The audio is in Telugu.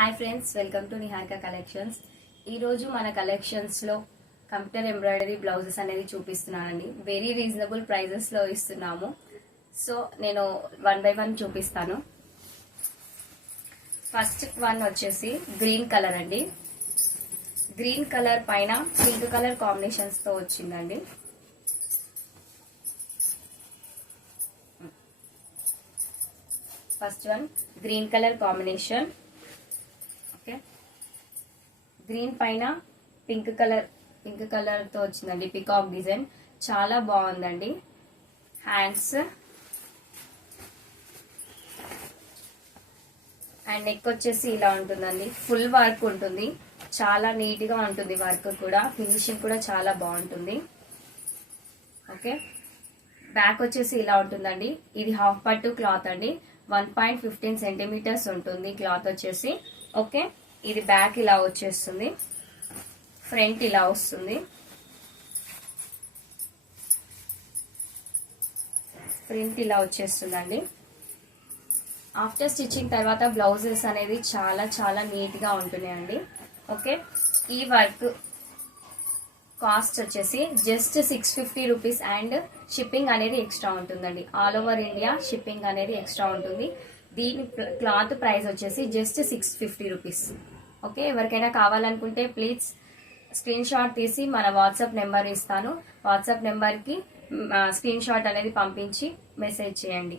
Hi friends, welcome to Niharika collections. ఈరోజు మన కలెక్షన్స్లో కంప్యూటర్ ఎంబ్రాయిడరీ బ్లౌజెస్ అనేది చూపిస్తున్నానండి. వెరీ రీజనబుల్ ప్రైజెస్లో ఇస్తున్నాము. సో నేను వన్ బై వన్ చూపిస్తాను. ఫస్ట్ వన్ వచ్చేసి గ్రీన్ కలర్ అండి. గ్రీన్ కలర్ పైన పింక్ కలర్ కాంబినేషన్స్తో వచ్చిందండి. First one green colour combination. Okay, green పైన పింక్ కలర్ తో వచ్చిందండి. పికాక్ డిజైన్ చాలా బాగుందండి. హ్యాండ్స్ అండ్ నెక్ వచ్చేసి ఇలా ఉంటుందండి. ఫుల్ వర్క్ ఉంటుంది, చాలా నీట్ గా ఉంటుంది. వర్క్ కూడా, ఫినిషింగ్ కూడా చాలా బాగుంటుంది. ఓకే, బ్యాక్ వచ్చేసి ఇలా ఉంటుందండి. ఇది హాఫ్ పట్టు క్లాత్ అండి. 1.15 సెంటీమీటర్స్ ఉంటుంది క్లాత్ వచ్చేసి. ఓకే, ఇది బ్యాక్ ఇలా వచ్చేస్తుంది, ఫ్రంట్ ఇలా వస్తుంది. ప్రింట్ ఇలా వచ్చేస్తుందండి. ఆఫ్టర్ స్టిచ్చింగ్ తర్వాత బ్లౌజెస్ అనేది చాలా చాలా నీట్ గా ఉంటున్నాయండి. ఓకే, ఈ వర్క్ కాస్ట్ వచ్చేసి జస్ట్ 650 రూపీస్ అండ్ షిప్పింగ్ అనేది ఎక్స్ట్రా ఉంటుందండి. ఆల్ ఓవర్ ఇండియా షిప్పింగ్ అనేది ఎక్స్ట్రా ఉంటుంది. దీని క్లాత్ ప్రైస్ వచ్చేసి జస్ట్ 650 రూపీస్. ఓకే, ఎవరికైనా కావాలనుకుంటే ప్లీజ్ స్క్రీన్ షాట్ తీసి మన వాట్సాప్ నెంబర్ ఇస్తాను. వాట్సాప్ నెంబర్కి స్క్రీన్ షాట్ అనేది పంపించి మెసేజ్ చేయండి.